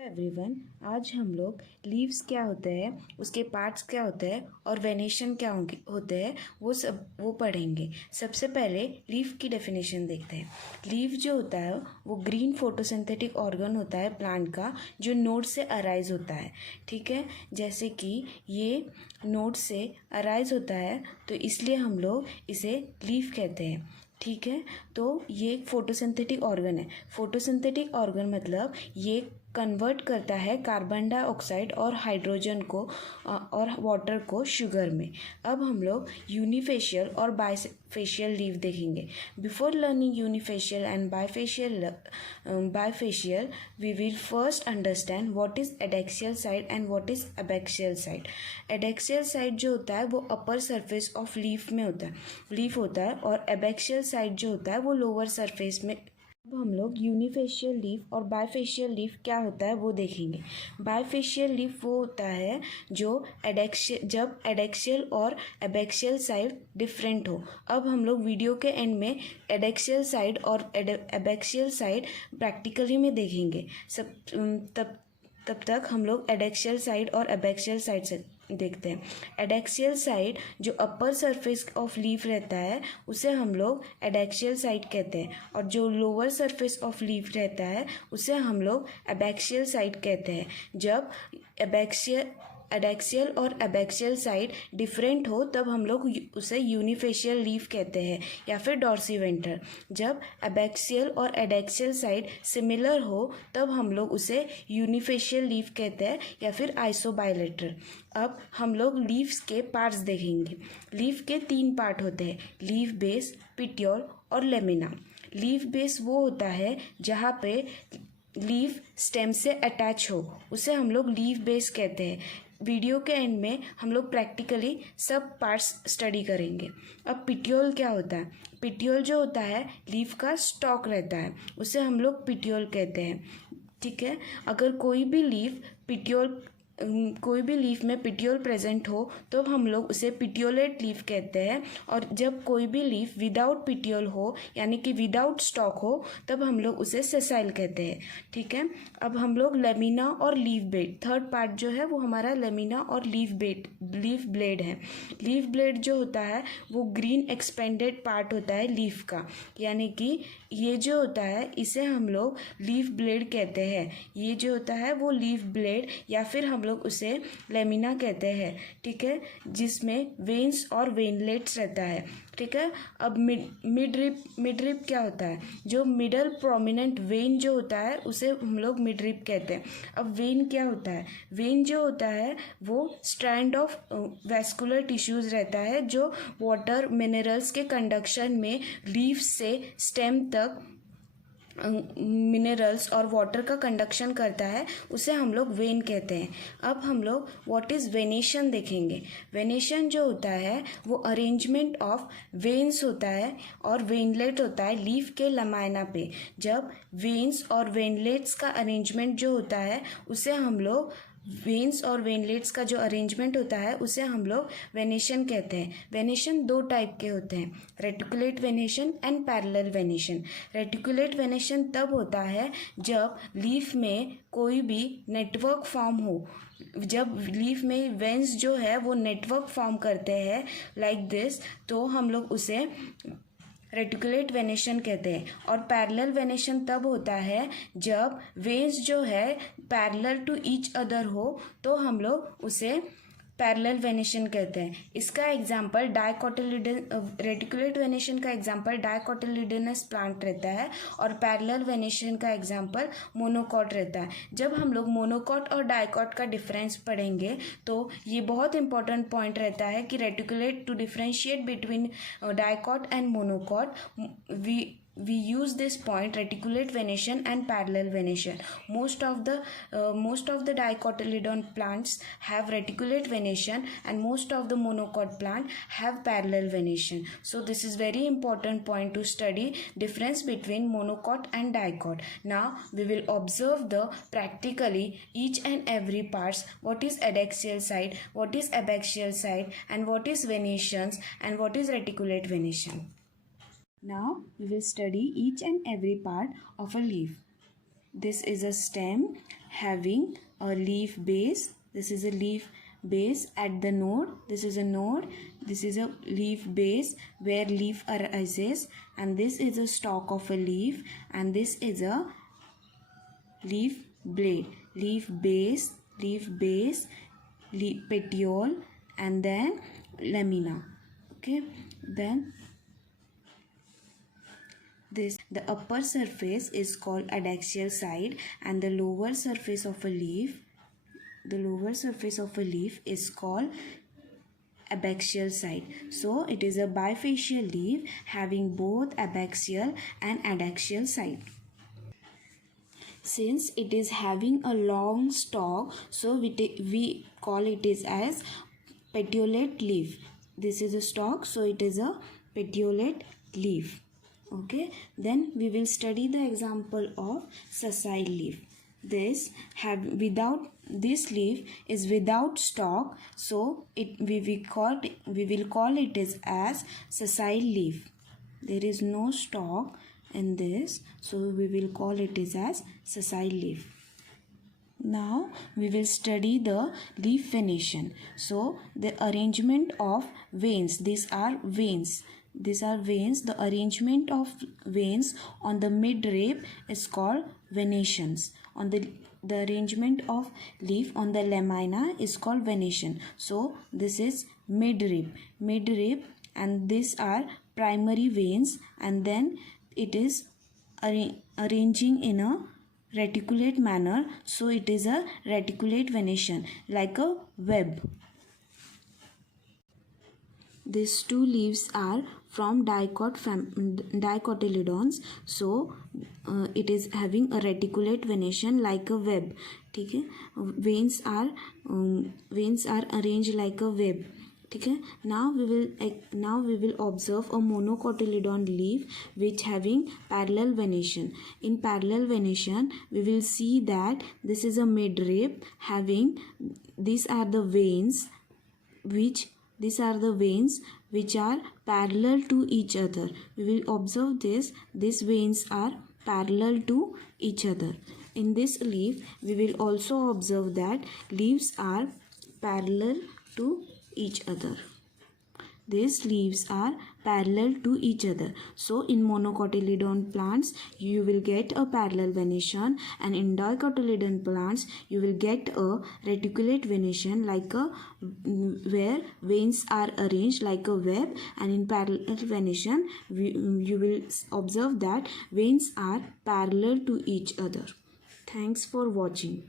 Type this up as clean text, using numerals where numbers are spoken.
Everyone, आज हम लोग लीव्स क्या होते हैं, उसके पार्ट्स क्या होते हैं और वेनेशन क्या होते हैं वो पढ़ेंगे। सबसे पहले लीफ की डेफिनेशन देखते हैं। लीफ जो होता है वो ग्रीन फोटोसिंथेटिक ऑर्गन होता है प्लांट का, जो नोड से अराइज होता है। ठीक है, जैसे कि ये नोड से अराइज होता है तो इसलिए हम लोग इसे लीफ कहते हैं। ठीक है, तो ये एक फोटोसिंथेटिक ऑर्गन है। फोटोसिंथेटिक ऑर्गन मतलब ये कन्वर्ट करता है कार्बन डाइऑक्साइड और हाइड्रोजन को और वाटर को शुगर में। अब हम लोग यूनिफेशियल और बाइफेशियल लीफ देखेंगे। Before learning unifacial and bifacial we will first understand what is adaxial side and what is abaxial side. Adaxial side जो होता है वो अपर सरफेस ऑफ लीफ होता है और एबैक्सियल साइड जो होता है वो लोअर सरफेस में। अब हम लोग यूनिफेशियल लीफ और बाइफेशियल लीफ क्या होता है वो देखेंगे। बाइफेशियल लीफ वो होता है जो जब एडेक्सियल और एबैक्सियल साइड डिफरेंट हो। अब हम लोग वीडियो के एंड में एडेक्सियल साइड और एबैक्सियल साइड प्रैक्टिकली में देखेंगे। तब तक हम लोग एडेक्सियल साइड और एबैक्सियल साइड से देखते हैं। एडेक्सियल साइड जो अपर सरफेस ऑफ लीफ रहता है उसे हम लोग एडेक्सियल साइड कहते हैं, और जो लोअर सरफेस ऑफ लीफ रहता है उसे हम लोग एबैक्सियल साइड कहते हैं। जब एडेक्सियल और एबैक्सियल साइड डिफरेंट हो तब हम लोग उसे यूनिफेशियल लीफ कहते हैं या फिर डॉर्सीवेंट्रल। जब एबैक्सियल और एडेक्सियल साइड सिमिलर हो तब हम लोग उसे यूनिफेशियल लीफ कहते हैं या फिर आइसोबाइलेटरल। अब हम लोग लीव्स के पार्ट्स देखेंगे। लीफ के 3 पार्ट होते हैं, लीफ बेस, पिटियोल और लेमिना। लीफ बेस वो होता है जहाँ पे लीफ स्टेम से अटैच हो, उसे हम लोग लीफ बेस कहते हैं। वीडियो के एंड में हम लोग प्रैक्टिकली सब पार्ट्स स्टडी करेंगे। अब पिटियोल क्या होता है? पिटियोल जो होता है लीफ का स्टॉक रहता है, उसे हम लोग पिटियोल कहते हैं। ठीक है, अगर कोई भी लीफ में पिटियोल प्रेजेंट हो तो हम लोग उसे पिटियोलेट लीफ कहते हैं, और जब कोई भी लीफ विदाउट पिटियोल हो यानी कि विदाउट स्टॉक हो तब हम लोग उसे सेसाइल कहते हैं। ठीक है, अब हम लोग लेमिना और लीफ ब्लेड, थर्ड पार्ट जो है वो हमारा लेमिना और लीफ ब्लेड है। लीफ ब्लेड जो होता है वो ग्रीन एक्सपेंडेड पार्ट होता है लीफ का, यानी कि ये जो होता है इसे हम लोग लीफ ब्लेड कहते हैं। ये जो होता है वो लीफ ब्लेड या फिर हम लोग उसे लेमिना कहते हैं। ठीक है, जिसमें वेन्स और वेनलेट्स रहता है। ठीक है, अब मिड रिप क्या होता है? जो मिडल प्रोमिनेंट वेन जो होता है उसे हम लोग मिड रिप कहते हैं। अब वेन क्या होता है? वेन जो होता है वो स्ट्रैंड ऑफ वैस्कुलर टिश्यूज रहता है जो वाटर मिनरल्स के कंडक्शन में लीफ से स्टेम तक मिनरल्स और वाटर का कंडक्शन करता है, उसे हम लोग वेन कहते हैं। अब हम लोग व्हाट इज़ वेनेशन देखेंगे। वेनेशन जो होता है वो अरेंजमेंट ऑफ वेन्स होता है और वेनलेट होता है लीफ के लमाइना पे। जब वेन्स और वेनलेट्स का अरेंजमेंट जो होता है उसे हम लोग वेन्स और वेनलेट्स का जो अरेंजमेंट होता है उसे हम लोग वेनेशन कहते हैं। वेनेशन 2 टाइप के होते हैं, reticulate venation and parallel venation. Reticulate venation तब होता है जब लीफ में कोई भी नेटवर्क फॉर्म हो, जब लीफ में वेन्स जो है वो नेटवर्क फॉर्म करते हैं लाइक दिस, तो हम लोग उसे रेटिकुलेट वेनेशन कहते हैं। और पैरेलल वेनेशन तब होता है जब वेन्स जो है पैरेलल टू ईच अदर हो, तो हम लोग उसे पैरेलल वेनेशन कहते हैं। इसका एग्जांपल रेटिकुलेट वेनेशन का एग्जांपल डाइकोटिलिडनस प्लांट रहता है और पैरेलल वेनेशन का एग्जांपल मोनोकॉट रहता है। जब हम लोग मोनोकॉट और डाइकॉट का डिफरेंस पढ़ेंगे तो ये बहुत इंपॉर्टेंट पॉइंट रहता है कि reticulate to differentiate between dicot and monocot we use this point, reticulate venation and parallel venation. Most of the dicotyledon plants have reticulate venation and most of the monocot plant have parallel venation. So this is very important point to study difference between monocot and dicot. Now we will observe the practically each and every parts, what is adaxial side, what is abaxial side, and what is venations and what is reticulate venation. Now we will study each and every part of a leaf. this is a stem having a leaf base. This is a leaf base at the node. This is a node. This is a leaf base where leaf arises, and this is a stalk of a leaf, and this is a leaf blade. Leaf base, petiole, and then lamina. Okay, then the upper surface is called adaxial side, and the lower surface of a leaf is called abaxial side. So it is a bifacial leaf having both abaxial and adaxial side. Since it is having a long stalk, so we call it as petiolate leaf. This is a stalk, so it is a petiolate leaf. Okay, then we will study the example of sessile leaf. This leaf is without stalk, so we will call it as sessile leaf. There is no stalk in this, so we will call it as sessile leaf. Now we will study the leaf venation. So the arrangement of veins. These are veins. The arrangement of veins on the midrib is called venations. On the arrangement of leaf on the lamina is called venation. So this is midrib, and these are primary veins, and then it is arranging in a reticulate manner, so it is a reticulate venation, like a web. These two leaves are from dicotyledons, so it is having a reticulate venation like a web. Okay? Veins are arranged like a web. Okay? Now we will observe a monocotyledon leaf which having parallel venation. In parallel venation, we will see that this is a midrib having, these are the veins which are parallel to each other. We will observe these veins are parallel to each other. In this leaf, we will also observe that leaves are parallel to each other. These leaves are parallel to each other. So in monocotyledon plants, you will get a parallel venation, and in dicotyledon plants, you will get a reticulate venation like a where veins are arranged like a web, and in parallel venation, you will observe that veins are parallel to each other. Thanks for watching.